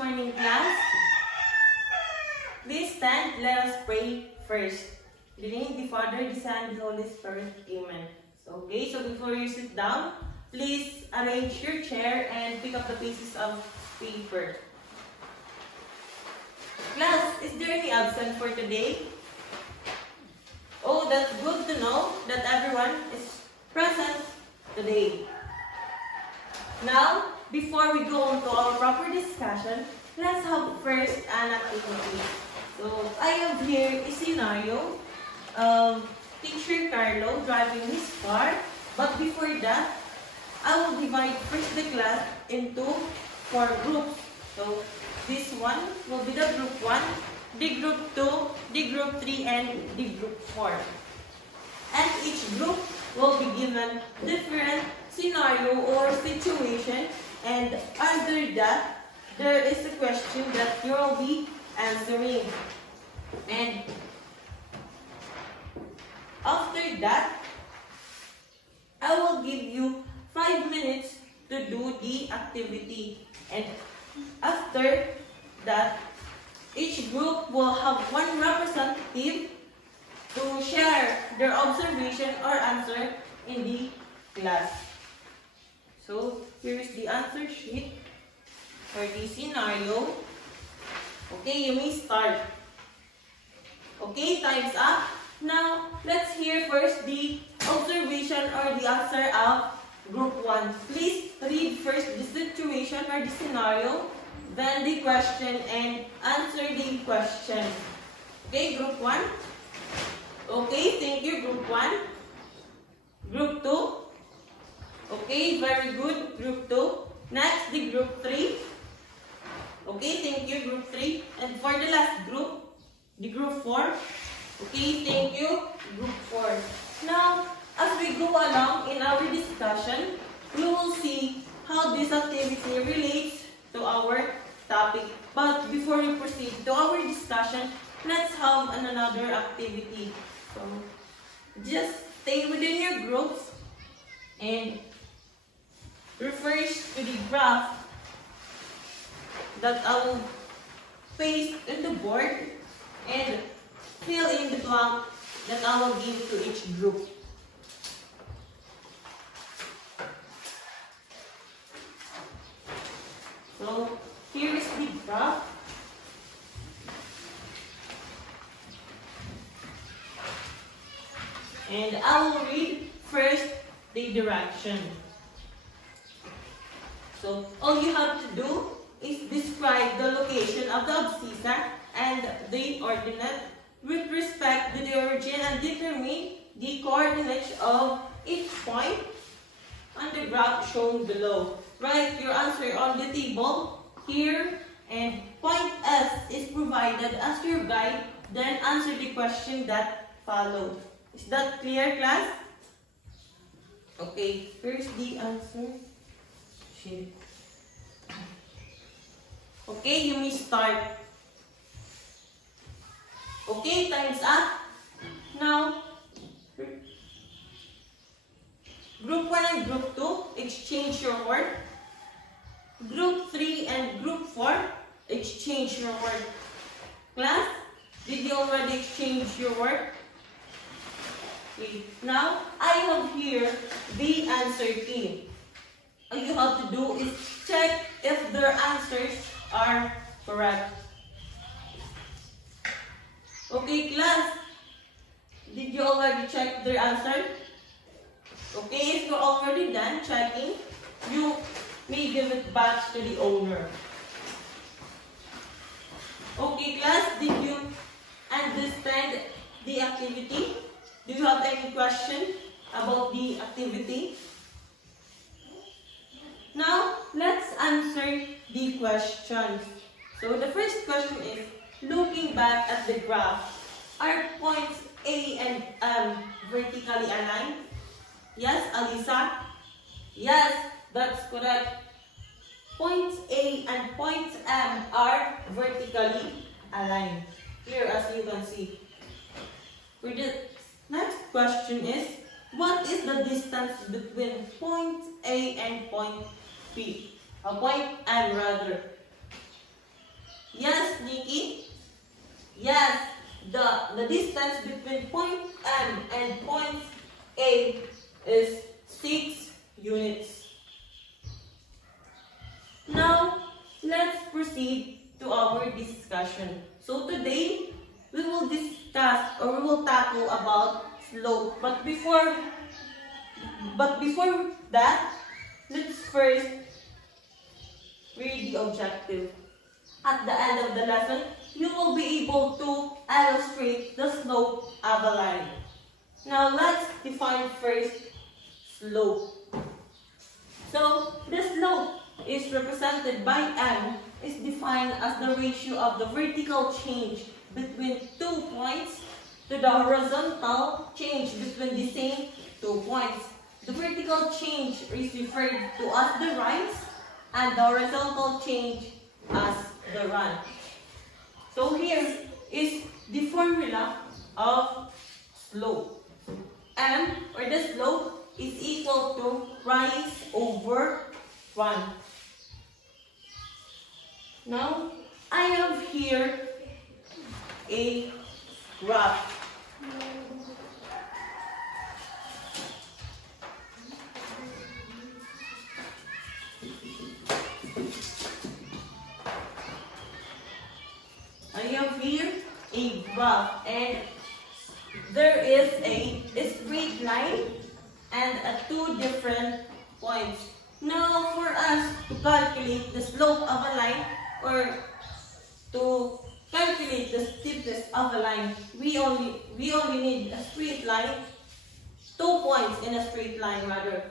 morning, class. Please stand. Let us pray first. In the name of the Father, the Son, and the Holy Spirit. Amen. Okay, so before you sit down, please arrange your chair and pick up the pieces of paper. Class, is there any absent for today? Oh, that's good to know that everyone is present today. Now, before we go on to our proper discussion, let's have first an activity. So, I have here a scenario of Teacher Carlo driving his car. But before that, I will divide first the class into 4 groups. So, this one will be the group 1, the group 2, the group 3, and the group 4. And each group will be given different scenario or situation, and under that, there is a question that you will be answering. And after that, I will give you 5 minutes to do the activity. And after that, each group will have 1 representative to share their observation or answer in the class. So, here is the answer sheet for the scenario. Okay, you may start. Okay, time's up. Now, let's hear first the observation or the answer of group 1. Please read first the situation or the scenario, then the question, and answer the question. Okay, group 1. Okay, thank you, group 1. Group 2. Okay, very good, group 2. Next, the group 3. Okay, thank you, group 3. And for the last group, the group 4. Okay, thank you, group 4. Now, as we go along in our discussion, we will see how this activity relates to our topic. But before we proceed to our discussion, let's have another activity. So, just stay within your groups and refers to the graph that I will paste in the board and fill in the blank that I will give to each group. So, here is the graph. And I will read first the direction. So, all you have to do is describe the location of the abscissa and the ordinate with respect to the origin and determine the coordinates of each point on the graph shown below. Write your answer on the table here, and point S is provided as your guide, then answer the question that follows. Is that clear, class? Okay, here's the answer sheet. Okay, you may start. Okay, time's up. Now, group 1 and group 2, exchange your work. Group 3 and group 4, exchange your work. Class, did you already exchange your work? Okay. Now, I have here the answer key. All you have to do is check if their answers are correct. Okay, class, did you already check their answer? Okay, if you're already done checking, you may give it back to the owner. Okay, class, did you understand the activity? Do you have any question about the activity? Now, let's answer the questions. So, the first question is, looking back at the graph, are points A and M vertically aligned? Yes, Alisa? Yes, that's correct. Points A and points M are vertically aligned. Here, as you can see. For the next question is, what is the distance between point A and point B? Point M rather. Yes, Nikki? Yes, the distance between point M and point A is 6 units. Now, let's proceed to our discussion. So today, we will discuss or we will tackle about slope. But before that, let's first read the objective. At the end of the lesson, you will be able to illustrate the slope of a line. Now let's define first slope. So the slope is represented by M, is defined as the ratio of the vertical change between 2 points to the horizontal change between the same 2 points. The vertical change is referred to as the rise and the horizontal change as the run. So here is the formula of slope. M, or the slope, is equal to rise over run. Now, I have here a graph. I have here a graph, and there is a straight line and 2 different points. Now, for us to calculate the slope of a line or to calculate the steepness of a line, we only need a straight line, 2 points in a straight line rather.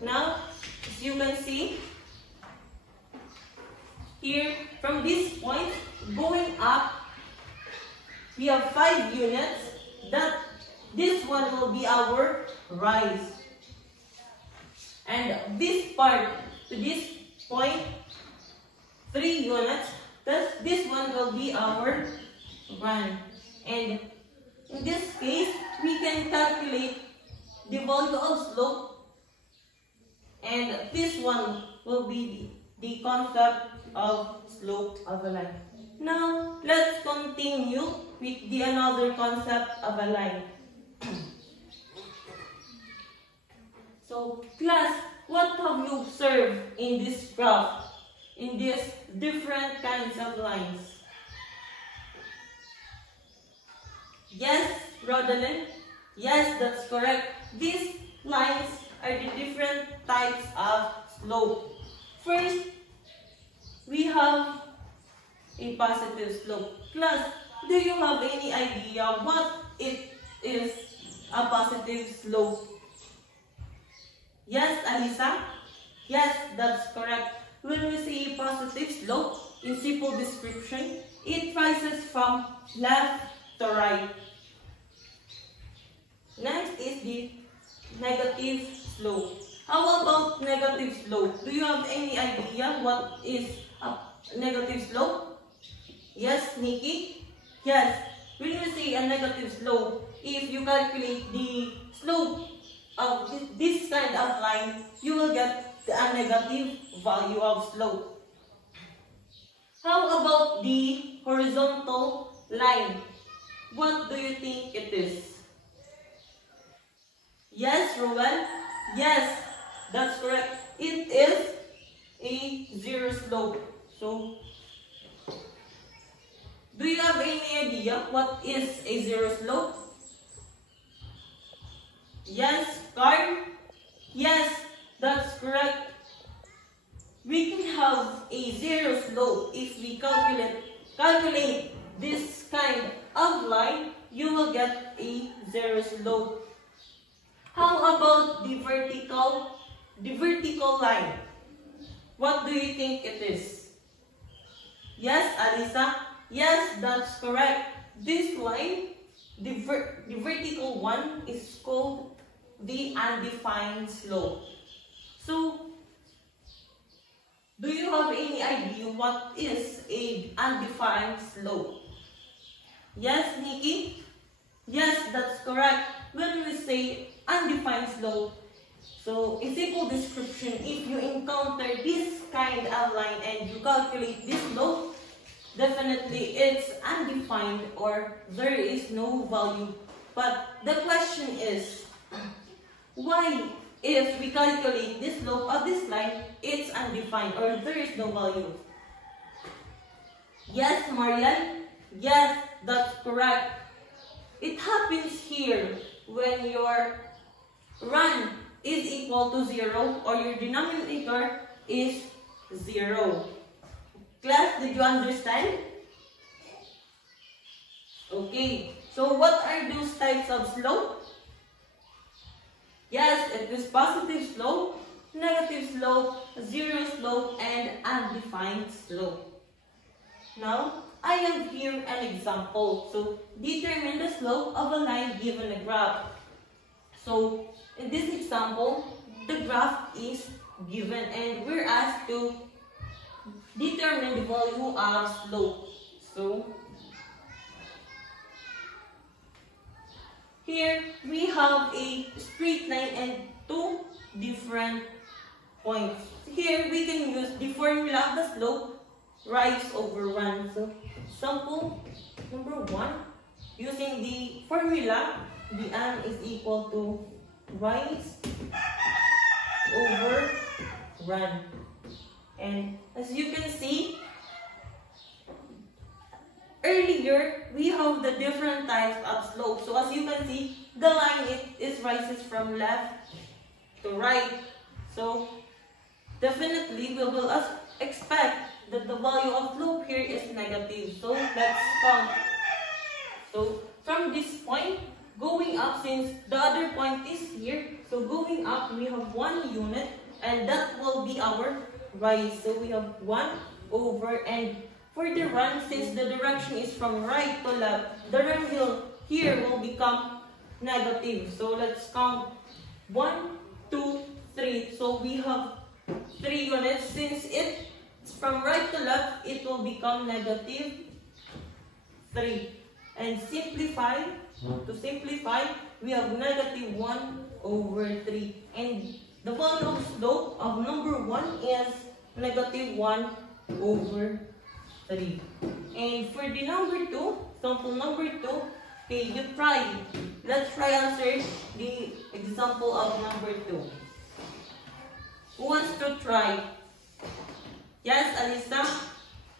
Now, as you can see, here from this point going up, we have 5 units. That this one will be our rise. And this part to this point, 3 units. Thus this one will be our run. And in this case, we can calculate the value of slope, and this one will be the concept of slope of a line. Now, let's continue with the another concept of a line. So, class, what have you observed in this graph, in these different kinds of lines? Yes, Rodolin? Yes, that's correct. These lines are the different types of slope. First, we have a positive slope. Class, do you have any idea what it is a positive slope? Yes, Alisa? Yes, that's correct. When we say positive slope, in simple description, it rises from left to right. Next is the negative slope. How about negative slope? Do you have any idea what is a negative slope? Yes, Nikki? Yes. When you say a negative slope, if you calculate the slope of this kind of line, you will get a negative value of slope. How about the horizontal line? What do you think it is? Yes, Rowan? Yes, that's correct. It is a zero slope. So, do you have any idea what is a zero slope? Yes, Carl? Yes, that's correct. We can have a zero slope if we calculate this kind of line. You will get a zero slope. How about the vertical line? What do you think it is? Yes, Alisa? Yes, that's correct. This line, the vertical one, is called the undefined slope. So, do you have any idea what is a undefined slope? Yes, Nikki? Yes, that's correct. When we say undefined slope, So, a simple description, if you encounter this kind of line and you calculate this slope, definitely it's undefined or there is no value. But the question is, why if we calculate this slope of this line, it's undefined or there is no value? Yes, Marian? Yes, that's correct. It happens here when your run is equal to 0 or your denominator is 0. Class, did you understand? Okay, so what are those types of slope? Yes, it is positive slope, negative slope, zero slope, and undefined slope. Now, I have here an example. So, determine the slope of a line given a graph. So, in this example, the graph is given and we're asked to determine the value of slope. So, here we have a straight line and two different points. Here we can use the formula of the slope, rise over run. So, example number 1, using the formula, the m is equal to rise over run. And as you can see, earlier we have the different types of slope. So as you can see, the line is rises from left to right. So definitely we will expect that the value of slope here is negative. So let's count. So from this point, going up, since the other point is here, so going up we have 1 unit and that will be our rise. So we have 1 over, and for the run, since the direction is from right to left, the run here will become negative. So let's count 1, 2, 3. So we have 3 units. Since it's from right to left, it will become negative 3. And simplify, to simplify, we have negative 1 over 3. And the value of slope of number 1 is negative 1 over 3. And for the number 2, sample number 2, okay, you try. Let's try answer the example of number 2. Who wants to try? Yes, Alisa?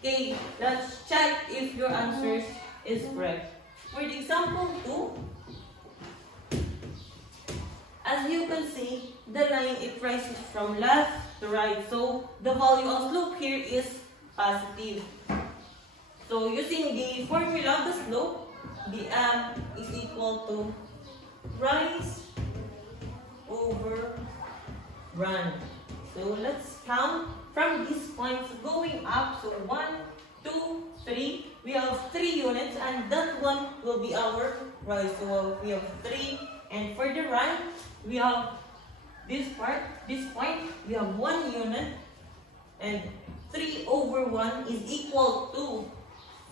Okay, let's check if your answers is correct. For the example 2, as you can see, the line it rises from left to right. So the value of slope here is positive. So using the formula of the slope, the m is equal to rise over run. So let's count from these points going up. So 1, 2, 3. We have 3 units and that one will be our rise. So we have 3. And for the run, we have this part, this point, we have 1 unit. And 3 over 1 is equal to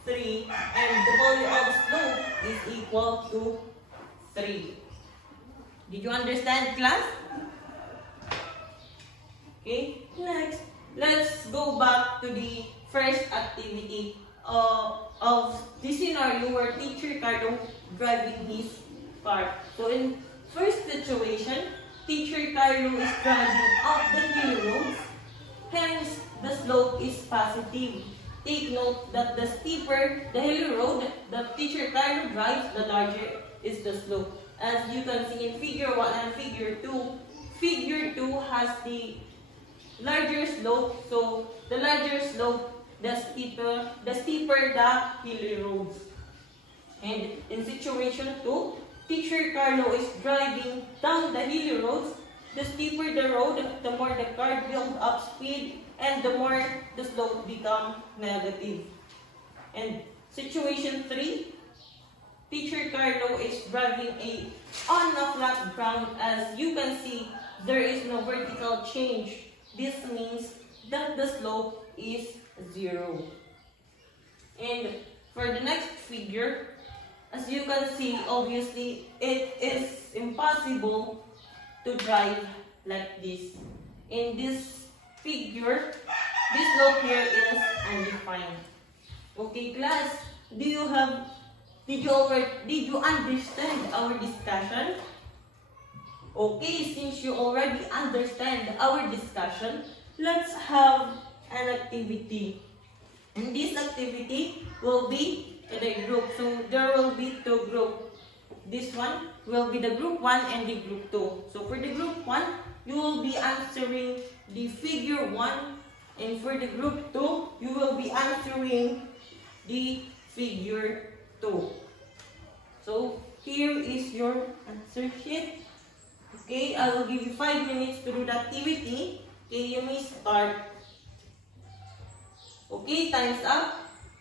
3. And the value of slope is equal to 3. Did you understand, class? Okay, next, let's go back to the first activity of the scenario where teacher Carlo driving his car. So in first situation, teacher Carlo is driving up the hill road, hence the slope is positive. Take note that the steeper the hill road that teacher Carlo drives, the larger is the slope. As you can see in figure 1 and figure 2, figure 2 has the larger slope, so the larger slope, the steeper the hilly roads. And in situation 2, teacher Carlo is driving down the hilly roads. The steeper the road, the more the car builds up speed, and the more the slope becomes negative. And situation 3, teacher Carlo is driving on a flat ground. As you can see, there is no vertical change. This means that the slope is 0. And for the next figure, as you can see, obviously, it is impossible to drive like this. In this figure, this slope here is undefined. Okay, class, did you understand our discussion? Okay, since you already understand our discussion, let's have an activity. And this activity will be in a group. So there will be two groups. This one will be the group 1 and the group 2. So for the group 1, you will be answering the figure 1. And for the group 2, you will be answering the figure 2. So here is your answer sheet. Okay, I will give you 5 minutes to do the activity. Okay, you may start. Okay, time's up.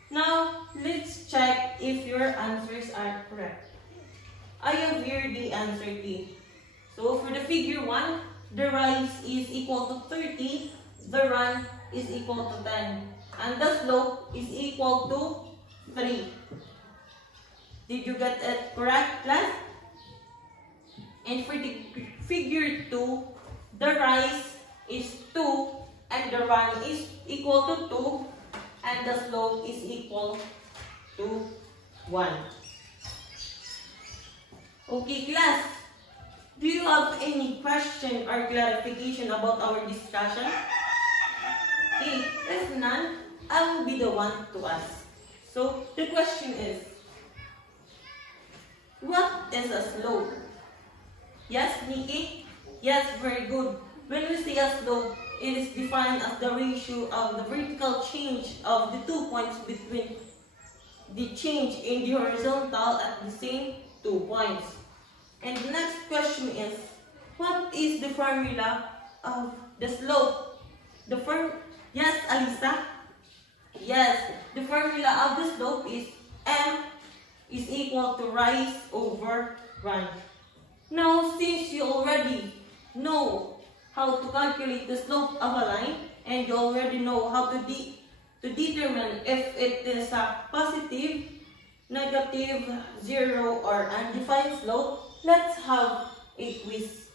Now, let's check if your answers are correct. I have here the answer key. So, for the figure 1, the rise is equal to 30, the run is equal to 10, and the slope is equal to 3. Did you get it correct, class? And for the figure 2, the rise is 2, and the run is equal to 2, and the slope is equal to 1. Okay, class. Do you have any question or clarification about our discussion? Okay, if none, I will be the one to ask. So, the question is, what is a slope? Yes, Nikki? Yes, very good. When we say a slope, it is defined as the ratio of the vertical change of the 2 points between the change in the horizontal at the same 2 points. And the next question is, what is the formula of the slope? Yes, Alisa? Yes, the formula of the slope is m is equal to rise over run. Now, since you already know how to calculate the slope of a line, and you already know how to determine if it is a positive, negative, 0, or undefined slope, let's have a quiz.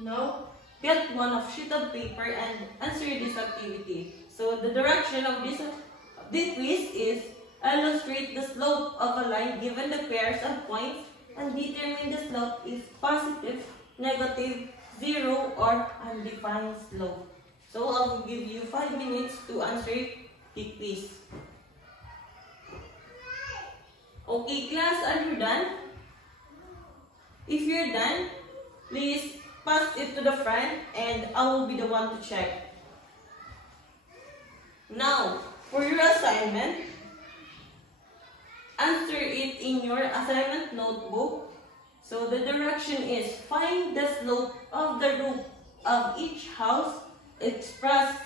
Now, get one of sheet of paper and answer this activity. So, the direction of this quiz is illustrate the slope of a line given the pairs of points and determine the slope if positive, negative, 0, or undefined slope. So, I will give you 5 minutes to answer the quiz. Okay, class, are you done? If you're done, please pass it to the friend and I will be the one to check. Now, for your assignment, answer it in your assignment notebook. So the direction is find the slope of the roof of each house. Express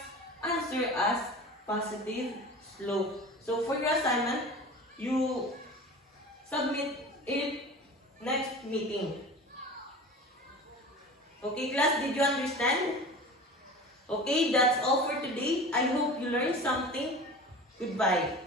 answer as positive slope. So for your assignment, you submit it next meeting. Okay, class, did you understand? Okay, that's all for today. I hope you learned something. Goodbye.